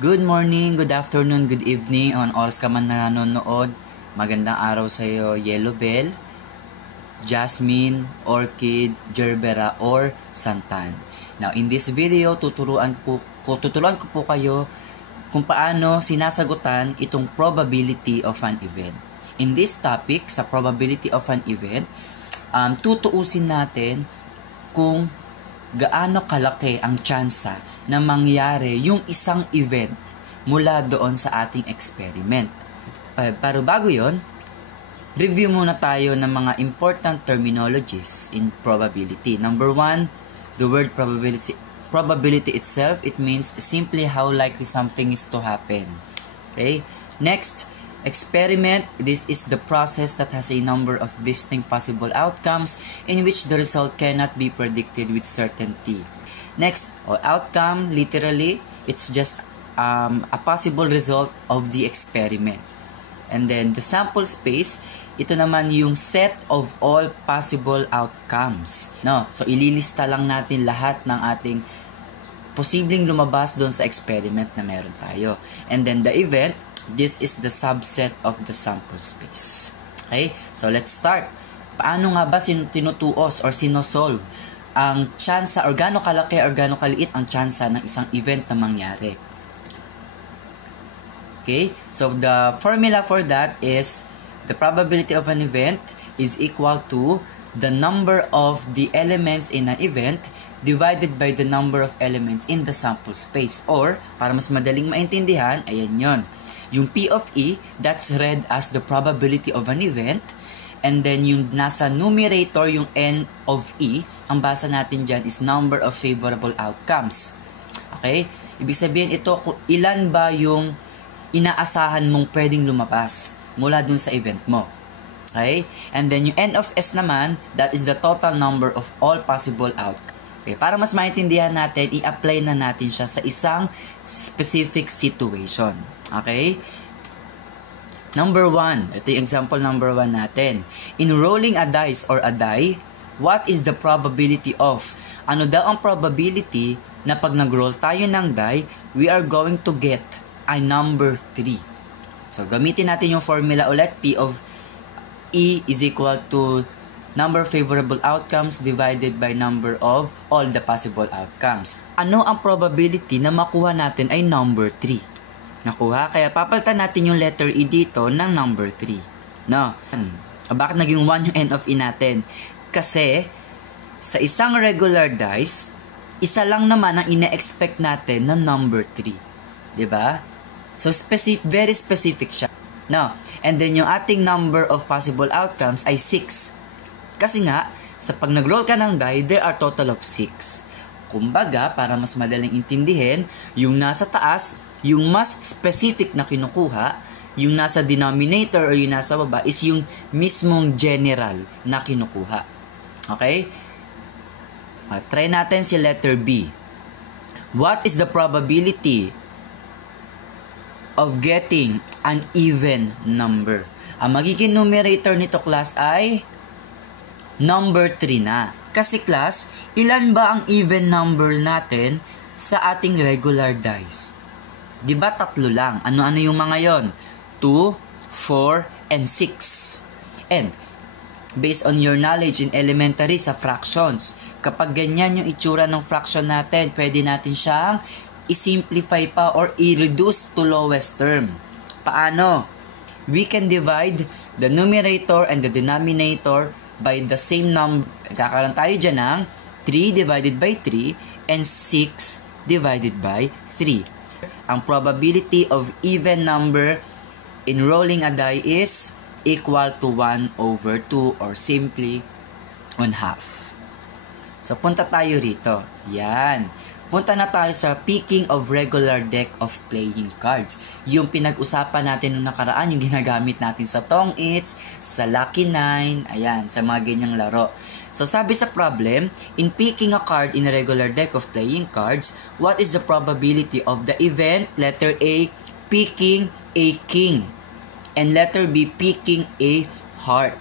Good morning, good afternoon, good evening, on oras ka man na nanonood. Magandang araw sa iyo, Yellow Bell, Jasmine, Orchid, Gerbera, or Santan. Now, in this video, tuturuan ko po kayo kung paano sinasagutan itong probability of an event. In this topic, sa probability of an event, tutuusin natin kung gaano kalaki ang tsansa na mangyari yung isang event mula doon sa ating experiment. Pero bago yon, review muna tayo ng mga important terminologies in probability. Number 1, the word probability. Probability itself, it means simply how likely something is to happen. Okay? Next, experiment. This is the process that has a number of distinct possible outcomes in which the result cannot be predicted with certainty. Next, outcome, literally, it's just a possible result of the experiment. And then, the sample space, ito naman yung set of all possible outcomes. No? So, ililista lang natin lahat ng ating posibleng lumabas doon sa experiment na meron tayo. And then, the event, this is the subset of the sample space. Okay? So, let's start. Paano nga ba tinutuos or sinosolve ang tsansa or gaano kalaki or gaano kaliit ang tsansa ng isang event na mangyari? Okay? So, the formula for that is the probability of an event is equal to the number of the elements in an event divided by the number of elements in the sample space. Or, para mas madaling maintindihan, ayan yon. Yung P of E, that's read as the probability of an event. And then yung nasa numerator, yung N of E, ang basa natin dyan is number of favorable outcomes. Okay? Ibig sabihin ito, kung ilan ba yung inaasahan mong pwedeng lumabas mula dun sa event mo. Okay? And then yung N of S naman, that is the total number of all possible outcomes. Okay, para mas maintindihan natin, i-apply na natin siya sa isang specific situation. Okay? Number 1, ito yung example number 1 natin. In rolling a dice or a die, what is the probability of? Ano daw ang probability na pag nag-roll tayo ng die, we are going to get a number 3. So, gamitin natin yung formula ulit. P of E is equal to number favorable outcomes divided by number of all the possible outcomes. Ano ang probability na makuha natin ay number 3? Nakuha? Kaya papalitan natin yung letter E dito ng number 3. No? Bakit naging 1 yung N of E natin? Kasi, sa isang regular dice, isa lang naman ang ina-expect natin na number 3. Diba? So, very specific siya. No? And then, yung ating number of possible outcomes ay 6. Kasi nga, sa pag nag-roll ka ng die, there are total of 6. Kumbaga, para mas madaling intindihin, yung nasa taas, yung mas specific na kinukuha, yung nasa denominator o yung nasa baba is yung mismong general na kinukuha. Okay? Try natin si letter B. What is the probability of getting an even number? Ang magiging numerator nito, class, ay number 3 na. Kasi, class, ilan ba ang even number natin sa ating regular dice? Diba 3 lang? Ano-ano yung mga yon? 2, 4, and 6. And, based on your knowledge in elementary sa fractions, kapag ganyan yung itsura ng fraction natin, pwede natin siyang i-simplify pa or i-reduce to lowest term. Paano? We can divide the numerator and the denominator by the same number. Kakaroon tayo dyan ng 3 divided by 3 and 6 divided by 3. Ang probability of even number in rolling a die is equal to 1 over 2 or simply 1/2. So, punta tayo rito. Yan. Punta na tayo sa picking of regular deck of playing cards. Yung pinag-usapan natin nung nakaraan, yung ginagamit natin sa Tong Its, sa Lucky 9, ayan, sa mga ganyang laro. So, sabi sa problem, in picking a card in a regular deck of playing cards, what is the probability of the event? Letter A, picking a king. And letter B, picking a heart.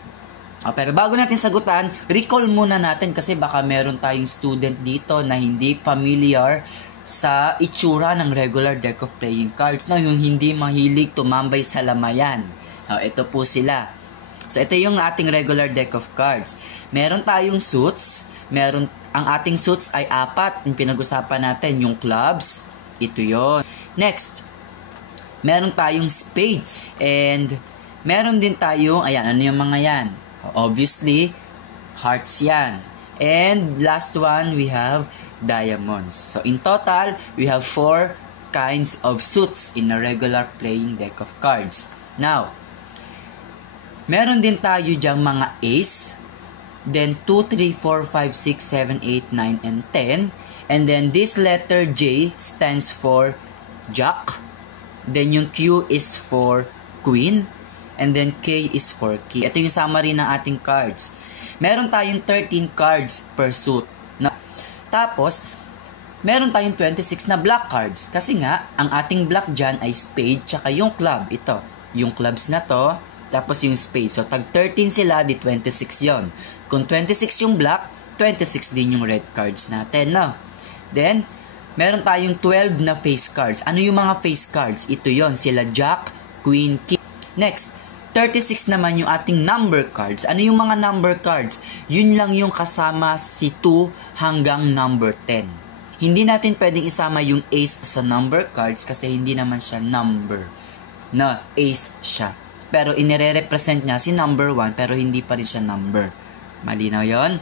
Pero bago natin sagutan, recall muna natin kasi baka meron tayong student dito na hindi familiar sa itsura ng regular deck of playing cards, no? Yung hindi mahilig tumambay sa lamayan. Ito po sila. So, ito yung ating regular deck of cards. Meron tayong suits. Ang ating suits ay 4. Yung pinag-usapan natin, yung clubs. Ito yon. Next, meron tayong spades. And, meron din tayong, ayan, ano yung mga yan? Obviously, hearts yan. And, last one, we have diamonds. So, in total, we have 4 kinds of suits in a regular playing deck of cards. Now, meron din tayo dyang mga ace, then 2, 3, 4, 5, 6, 7, 8, 9, and 10. And then, this letter J stands for Jack. Then, yung Q is for Queen. And then, K is for Key. Ito yung summary ng ating cards. Meron tayong 13 cards per suit. Tapos, meron tayong 26 na black cards. Kasi nga, ang ating black dyan ay spade, tsaka yung club. Ito, yung clubs na to, tapos yung spade. So, tag 13 sila, di 26 yon. Kung 26 yung black, 26 din yung red cards natin, no? Then, meron tayong 12 na face cards. Ano yung mga face cards? Ito yon, sila Jack, Queen, King. Next, 36 naman yung ating number cards. Ano yung mga number cards? Yun lang yung kasama si 2 hanggang number 10. Hindi natin pwedeng isama yung ace sa number cards kasi hindi naman siya number. Na ace siya. Pero inire-represent niya si number 1 pero hindi pa rin siya number. Malinaw yon?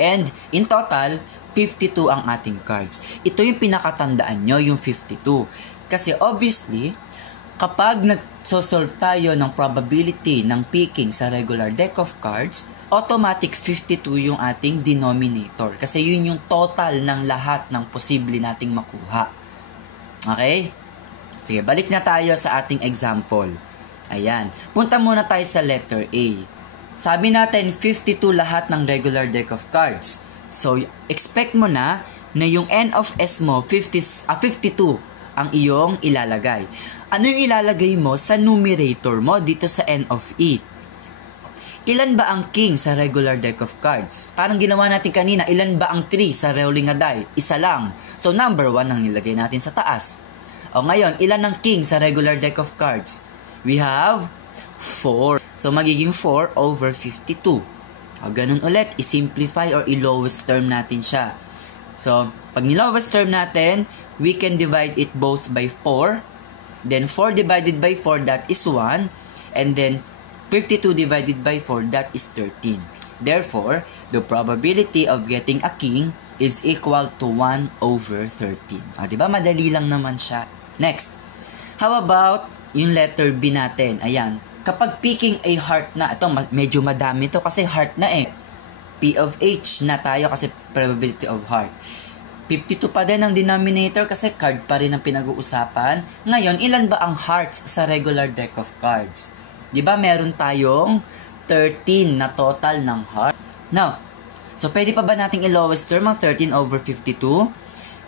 And in total, 52 ang ating cards. Ito yung pinakatandaan nyo, yung 52. Kasi obviously, kapag nag-solve tayo ng probability ng picking sa regular deck of cards, automatic 52 yung ating denominator. Kasi yun yung total ng lahat ng posible nating makuha. Okay? Sige, balik na tayo sa ating example. Ayan. Punta muna tayo sa letter A. Sabi natin, 52 lahat ng regular deck of cards. So, expect mo na yung N of S mo, 52 ang iyong ilalagay. Ano yung ilalagay mo sa numerator mo dito sa N of E? Ilan ba ang king sa regular deck of cards? Parang ginawa natin kanina, ilan ba ang 3 sa rolling a die? Isa lang. So, number 1 ang nilagay natin sa taas. O ngayon, ilan ang king sa regular deck of cards? We have 4. So, magiging 4 over 52. O, ganun ulit, i-simplify or i-lowest term natin siya. So, pag ni-lowest term natin, we can divide it both by 4. Then 4 divided by 4, that is 1. And then 52 divided by 4, that is 13. Therefore, the probability of getting a king is equal to 1 over 13. Diba? Madali lang naman siya. Next, how about yung letter B natin? Ayan. Kapag picking a heart na, ito medyo madami to kasi heart na eh. P of H na tayo kasi probability of heart. 52 pa din ang denominator kasi card pa rin ang pinag-uusapan. Ngayon, ilan ba ang hearts sa regular deck of cards? Diba meron tayong 13 na total ng heart? Now, so pwede pa ba nating i-lowest term ang 13 over 52?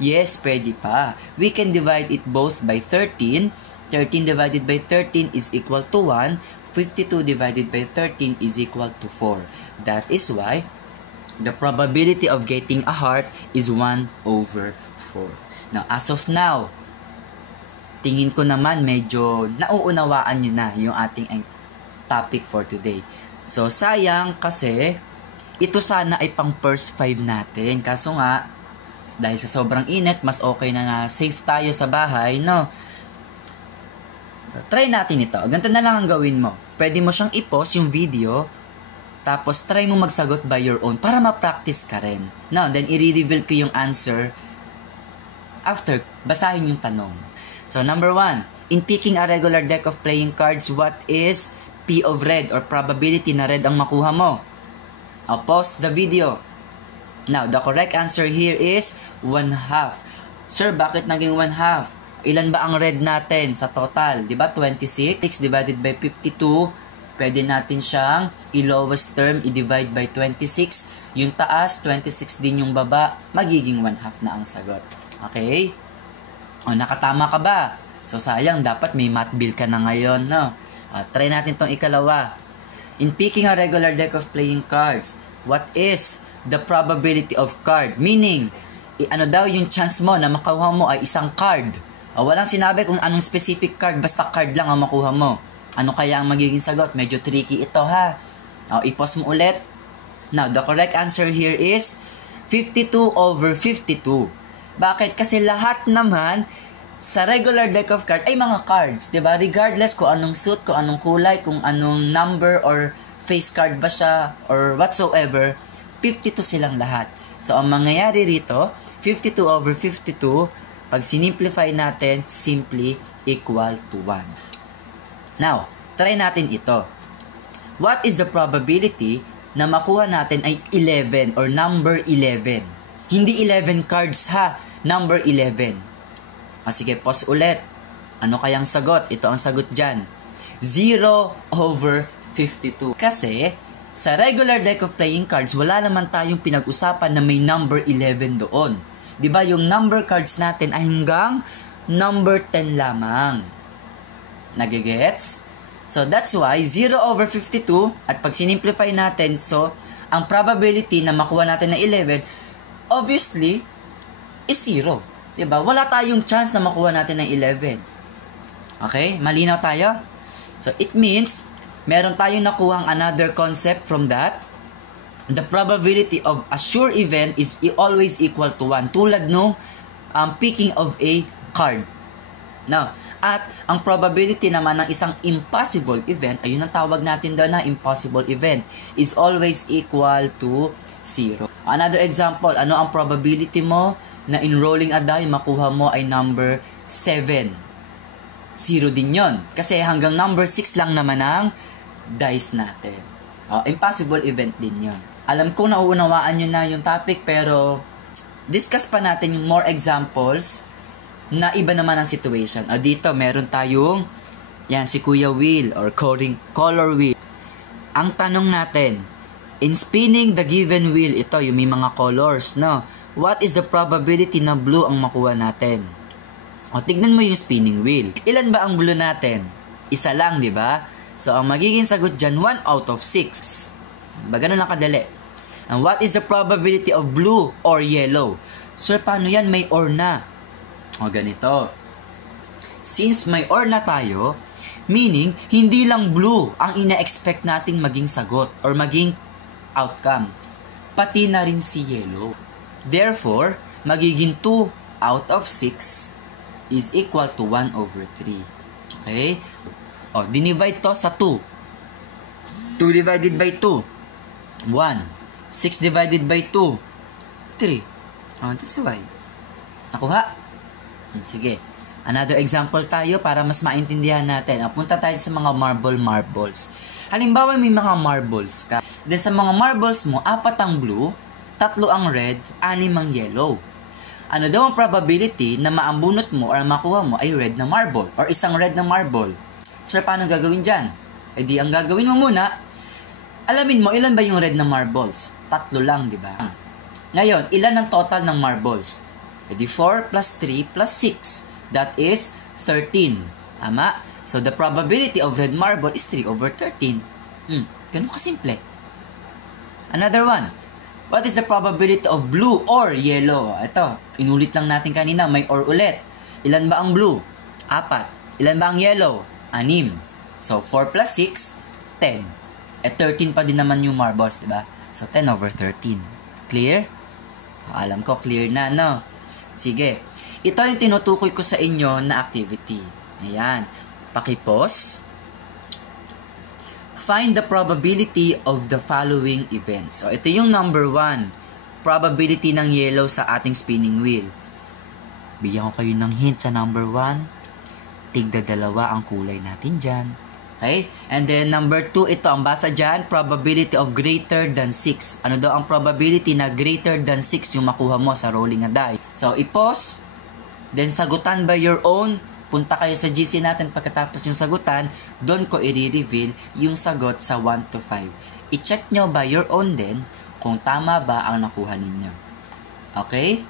Yes, pwede pa. We can divide it both by 13. 13 divided by 13 is equal to 1. 52 divided by 13 is equal to 4. That is why the probability of getting a heart is 1 over 4. Now, as of now, tingin ko naman medyo nauunawaan nyo na yung ating topic for today. So, sayang kasi ito sana ay pang first 5 natin. Kaso nga, dahil sa sobrang init, mas okay na safe tayo sa bahay, no? So, try natin ito. Ganito na lang ang gawin mo. Pwede mo siyang i-pause yung video, tapos try mo magsagot by your own para ma-practice ka rin. No, then i-reveal ko yung answer after basahin yung tanong. So, number 1, in picking a regular deck of playing cards, what is P of red or probability na red ang makuha mo? I'll pause the video. Now, the correct answer here is 1/2. Sir, bakit naging 1/2? Ilan ba ang red natin sa total? Diba? 26 divided by 52. Pwede natin siyang i-lowest term, i-divide by 26. Yung taas, 26 din yung baba. Magiging 1/2 na ang sagot. Okay? O, nakatama ka ba? So, sayang, dapat may math bill ka na ngayon, no? Try natin tong ikalawa. In picking a regular deck of playing cards, what is the probability of card? Meaning, ano daw yung chance mo na makuha mo ay isang card. Walang sinabi kung anong specific card, basta card lang ang makuha mo. Ano kaya ang magiging sagot? Medyo tricky ito ha. I-pause mo ulit. Now, the correct answer here is 52/52. Bakit? Kasi lahat naman sa regular deck of cards ay mga cards, 'di ba? Regardless kung anong suit, kung anong kulay, kung anong number or face card ba siya or whatsoever, 52 silang lahat. So, ang mangyayari rito, 52/52, pag sinimplify natin, simply equal to 1. Now, try natin ito. What is the probability na makuha natin ay 11 or number 11? Hindi 11 cards ha, number 11. Sige, pause ulit. Ano kayang sagot? Ito ang sagot dyan. 0/52. Kasi, sa regular deck of playing cards, wala naman tayong pinag-usapan na may number 11 doon. Diba yung number cards natin ay hanggang number 10 lamang. Nagigets? So, that's why 0/52, at pag sinimplify natin, so, ang probability na makuha natin na 11, obviously, is 0. Diba? Wala tayong chance na makuha natin ng 11. Okay? Malinaw tayo? So, it means, meron tayong nakuhang another concept from that. The probability of a sure event is always equal to 1. Tulad nung picking of a card. Now, at ang probability naman ng isang impossible event, ayun ang tawag natin doon na impossible event, is always equal to 0. Another example, ano ang probability mo na in rolling a die, makuha mo ay number 7. 0 din yon. Kasi hanggang number 6 lang naman ang dice natin. Impossible event din yon. Alam ko nauunawaan nyo na yung topic, pero discuss pa natin yung more examples na iba naman ang situation. Dito, meron tayong yan, si Kuya Will or color wheel. Ang tanong natin, in spinning the given wheel, ito yung may mga colors, no? What is the probability na blue ang makuha natin? Tignan mo yung spinning wheel. Ilan ba ang blue natin? Isa lang, di ba? So, ang magiging sagot dyan, 1/6. Ganun lang kadali. And what is the probability of blue or yellow? Sir, paano yan? May or na. Ganito. Since may or na tayo, meaning, hindi lang blue ang ina-expect nating maging sagot or maging outcome. Pati na rin si yellow. Therefore, magiging 2/6 is equal to 1/3. Okay? Dinivide to sa 2. 2 divided by 2, 1. 6 divided by 2, 3. That's why. Nakuha? Sige. Another example tayo para mas maintindihan natin. Punta tayo sa mga marbles. Halimbawa, may mga marbles ka. Then sa mga marbles mo, 4 ang blue, 3 ang red, 6 ang yellow. Ano daw ang probability na maambunot mo or makuha mo ay red na marble or isang red na marble? Sir, paano gagawin dyan? Di ang gagawin mo muna, alamin mo ilan ba yung red na marbles? 3 lang, di ba? Ngayon, ilan ang total ng marbles? 4 plus 3 plus 6. That is 13. Tama? So, the probability of red marble is 3/13. Ganun kasimple. Another one. What is the probability of blue or yellow? Ito, inulit lang natin kanina, may or ulit. Ilan ba ang blue? 4. Ilan ba ang yellow? 6. So, 4 plus 6, 10. 13 pa din naman yung marbles, diba? So, 10/13. Clear? Alam ko, clear na, no? Sige. Ito yung tinutukoy ko sa inyo na activity. Ayan. Paki-pause. Find the probability of the following events. So, ito yung number 1. Probability ng yellow sa ating spinning wheel. Bigyan ko kayo ng hint sa number 1. Tigda 2 ang kulay natin dyan. Okay? And then, number 2, ito ang basa dyan, probability of greater than 6. Ano daw ang probability na greater than 6 yung makuha mo sa rolling a die? So, i-pause. Then, sagutan by your own. Punta kayo sa GC natin pagkatapos yung sagutan, doon ko i-reveal yung sagot sa 1 to 5. I-check nyo by your own din kung tama ba ang nakuha ninyo. Okay?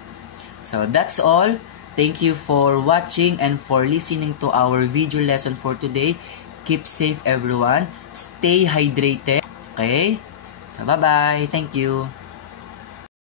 So, that's all. Thank you for watching and for listening to our video lesson for today. Keep safe everyone. Stay hydrated. Okay? So, bye-bye. Thank you.